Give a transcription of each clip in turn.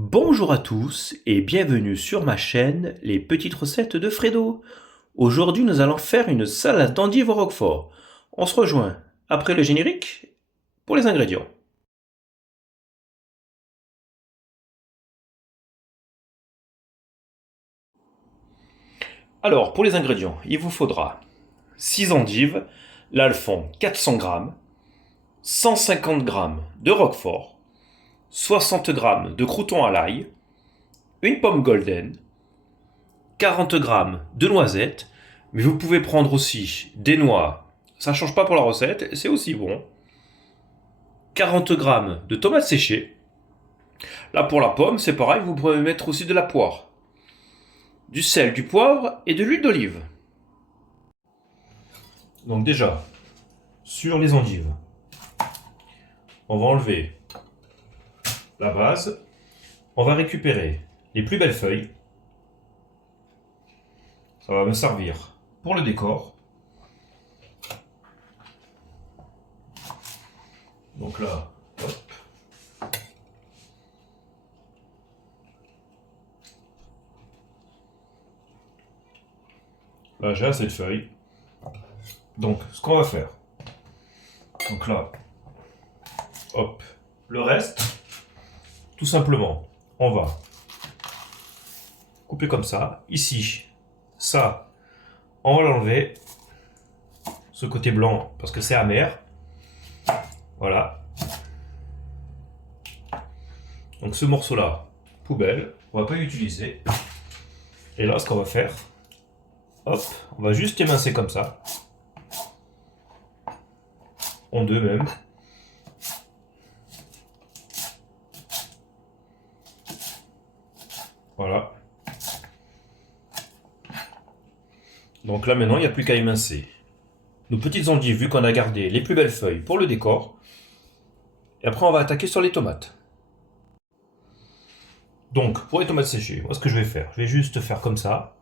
Bonjour à tous et bienvenue sur ma chaîne Les Petites Recettes de Fredo. Aujourd'hui nous allons faire une salade d'endives au roquefort. On se rejoint après le générique pour les ingrédients. Alors pour les ingrédients, il vous faudra 6 endives, là elles font 400 g, 150 g de roquefort, 60 g de croûtons à l'ail, une pomme golden, 40 g de noisettes, mais vous pouvez prendre aussi des noix, ça ne change pas pour la recette, c'est aussi bon. 40 g de tomates séchées. Là pour la pomme, c'est pareil, vous pouvez mettre aussi de la poire, du sel, du poivre et de l'huile d'olive. Donc déjà, sur les endives, on va enlever la base, on va récupérer les plus belles feuilles. Ça va me servir pour le décor. Donc là, hop. Là j'ai assez de feuilles. Donc ce qu'on va faire, donc là, hop, le reste, tout simplement, on va couper comme ça. Ici, ça, on va l'enlever, ce côté blanc, parce que c'est amer. Voilà. Donc ce morceau-là, poubelle, on va pas l'utiliser. Et là, ce qu'on va faire, hop, on va juste émincer comme ça. En deux même. Voilà. Donc là maintenant, il n'y a plus qu'à émincer nos petites endives, vu qu'on a gardé les plus belles feuilles pour le décor. Et après, on va attaquer sur les tomates. Donc, pour les tomates séchées, moi ce que je vais faire, je vais juste faire comme ça.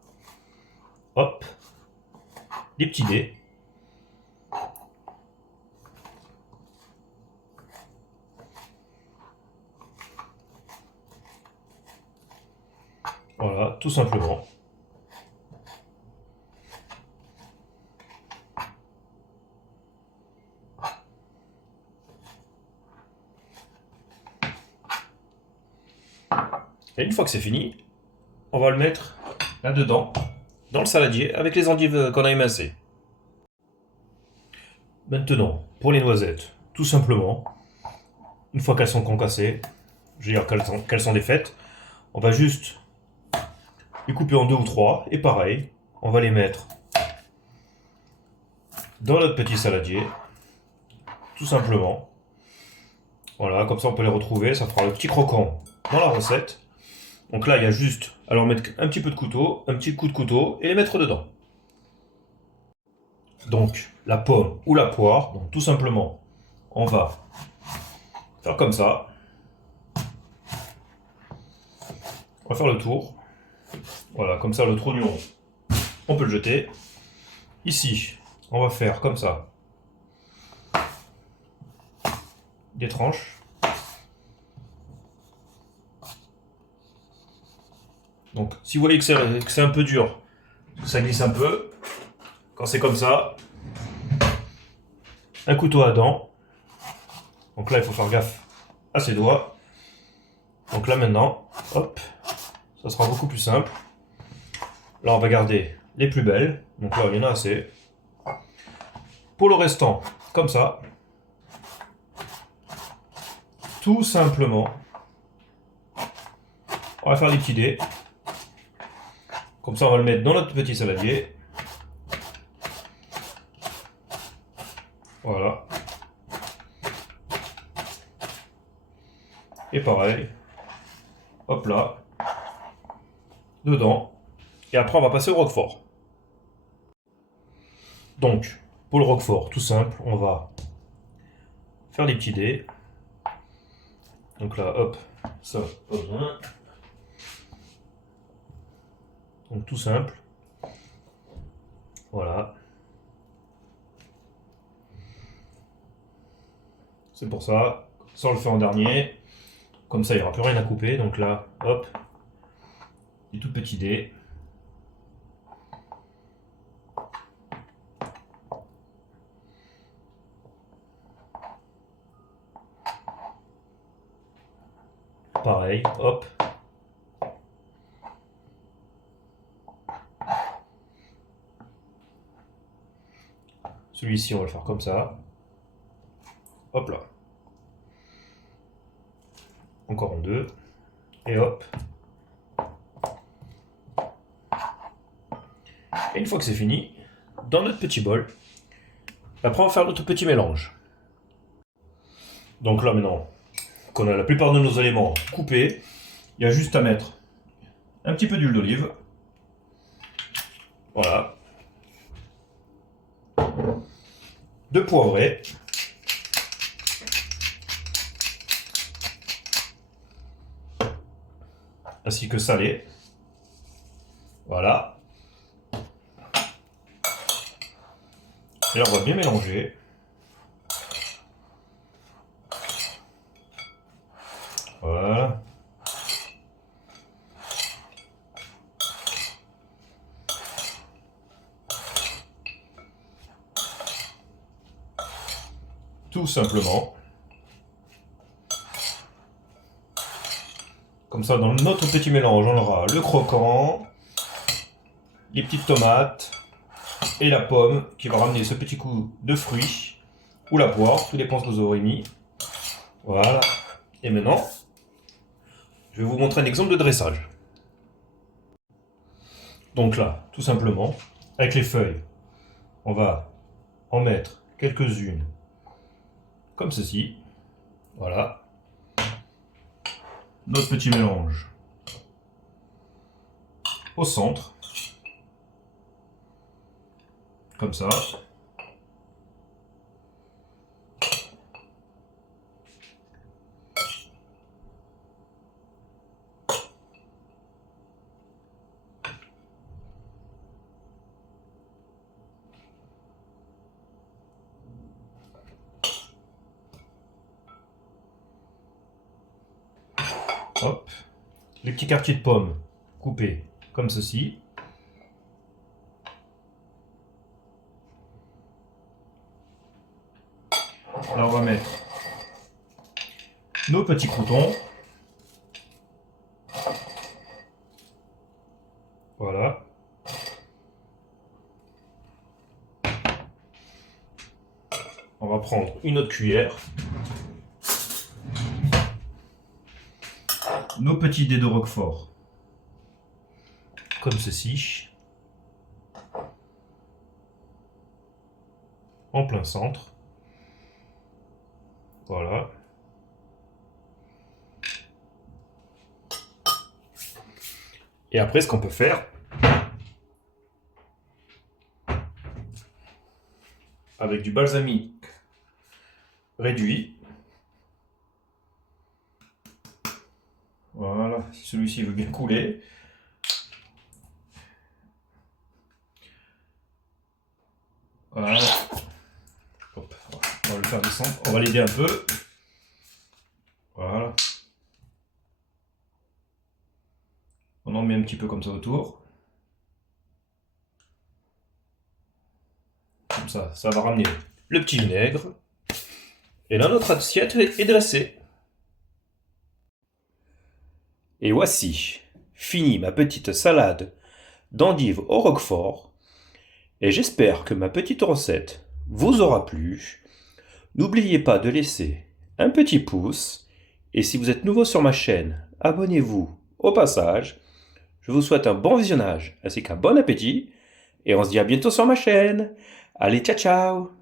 Hop. Des petits dés. Voilà, tout simplement. Et une fois que c'est fini, on va le mettre là-dedans, dans le saladier, avec les endives qu'on a émincées. Maintenant, pour les noisettes, tout simplement, une fois qu'elles sont concassées, je veux dire qu'elles sont défaites, on va juste les couper en deux ou trois, et pareil, on va les mettre dans notre petit saladier, tout simplement. Voilà, comme ça on peut les retrouver, ça fera le petit croquant dans la recette. Donc là, il y a juste à leur mettre un petit peu de couteau, un petit coup de couteau, et les mettre dedans. Donc, la pomme ou la poire, donc tout simplement, on va faire comme ça. On va faire le tour. Voilà, comme ça, le trognon, on peut le jeter. Ici, on va faire comme ça des tranches. Donc, si vous voyez que c'est un peu dur, que ça glisse un peu, quand c'est comme ça, un couteau à dents. Donc là, il faut faire gaffe à ses doigts. Donc là, maintenant, hop, ça sera beaucoup plus simple. Là, on va garder les plus belles. Donc là, il y en a assez. Pour le restant, comme ça, tout simplement, on va faire des petits dés. Comme ça, on va le mettre dans notre petit saladier. Voilà. Et pareil, hop là, dedans. Et après, on va passer au roquefort. Donc, pour le roquefort, tout simple, on va faire des petits dés. Donc là, hop, ça, pas besoin. Donc tout simple. Voilà. C'est pour ça. Ça, on le fait en dernier. Comme ça, il n'y aura plus rien à couper. Donc là, hop, des tout petits dés. Pareil, hop. Celui-ci, on va le faire comme ça. Hop là. Encore en deux. Et hop. Et une fois que c'est fini, dans notre petit bol, après on va faire notre petit mélange. Donc là maintenant qu'on a la plupart de nos éléments coupés, il y a juste à mettre un petit peu d'huile d'olive. Voilà. De poivré. Ainsi que salé. Voilà. Et là, on va bien mélanger. Voilà. Tout simplement. Comme ça, dans notre petit mélange, on aura le croquant, les petites tomates et la pomme qui va ramener ce petit coup de fruits ou la poire, tout dépend ce que vous aurez mis. Voilà. Et maintenant, je vais vous montrer un exemple de dressage. Donc là, tout simplement, avec les feuilles, on va en mettre quelques-unes comme ceci. Voilà. Notre petit mélange au centre. Comme ça. Hop. Les petits quartiers de pommes coupés comme ceci. Là, on va mettre nos petits croutons. Voilà. On va prendre une autre cuillère. Nos petits dés de roquefort. Comme ceci. En plein centre. Voilà. Et après, ce qu'on peut faire, avec du balsamique réduit, voilà, si celui-ci veut bien couler, voilà. Hop, on va le faire descendre, on va l'aider un peu, voilà. On en met un petit peu comme ça autour. Comme ça va ramener le petit vinaigre. Et là, notre assiette est dressée. Et voici, fini ma petite salade d'endives au roquefort. Et j'espère que ma petite recette vous aura plu. N'oubliez pas de laisser un petit pouce. Et si vous êtes nouveau sur ma chaîne, abonnez-vous au passage. Je vous souhaite un bon visionnage ainsi qu'un bon appétit. Et on se dit à bientôt sur ma chaîne. Allez, ciao ciao!